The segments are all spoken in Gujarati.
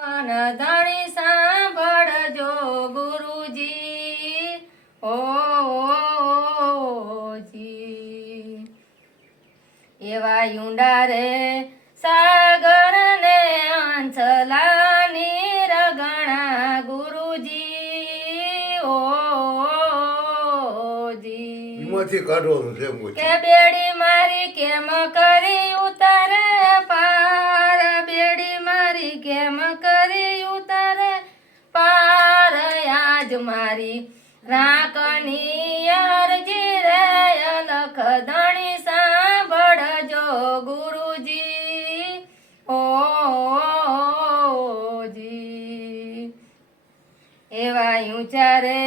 ધણી સાંભળજો ગુરુજી જી એવા યુંડા રે સાગર ને અંચલાની રગણા ગુરુજી જી એમાંથી કાઢવાનું છે કે બેડી મારી કેમ કરી ઉતારે પાર બેડી મારી કેમ કરી ઉતારે પાર આજ મારી રાકની અરજી રે અલખ ધણી સાંભળજો ગુરુજી જી એવા ઊંચા રે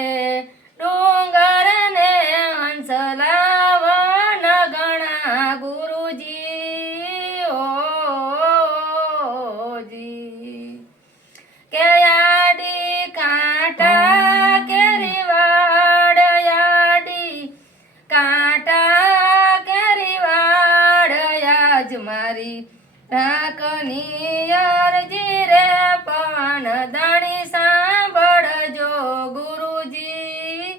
ડુંગર ને હંસલાવન ગણા ગુરુજી જી કે આડી કાંટા કેરી વાડ આડી કાંટા કેરી વાડ આજ મારી રાખની અરજી રે પણ ધણી સાંભળજો ગુરુજી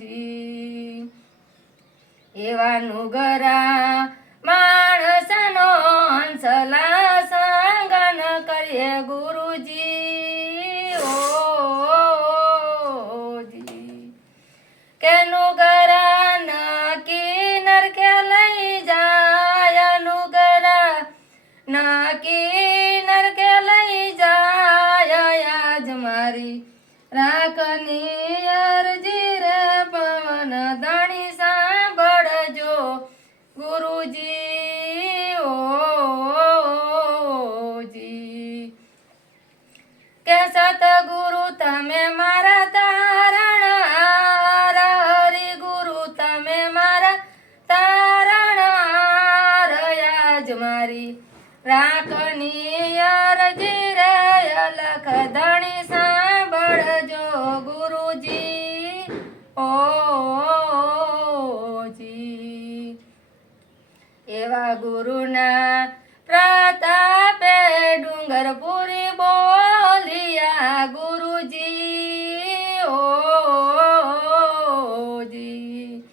જી એવા નુગરા માણસનો હંસલા સંગન કરીએ ગુરુજી જી કે નુગરા નકી નરકે લઈ જાય નુગરા નકી નરકે લઈ જાય આજ મારી રાખની અરજી રે પવન ધણી સાંભળજો ગુરુજી જી કે સતગુરુ તમે મારા તારણહાર હરિ ગુરુ તમે મારા તારણહાર આજ મારી રાખની અરજી રે અલખ ધણી સાંભળજો ગુરુજી જી એવા ગુરુના પ્રતાપે ડુંગરપુરી બોલિયા ગુરુજી જી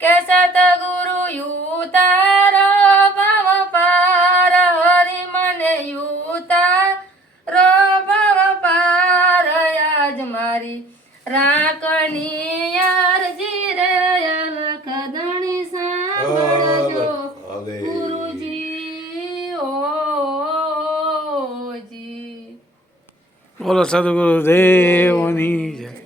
કે સતગુરુ યુતારો ભવ પાર હરિ મને યુતારો ભવ પાર આજ મારી રાખની અરજી રે અલખ ધણી સાંભળજો ગુરુજી બોલો સદગુરુ દેવની જય.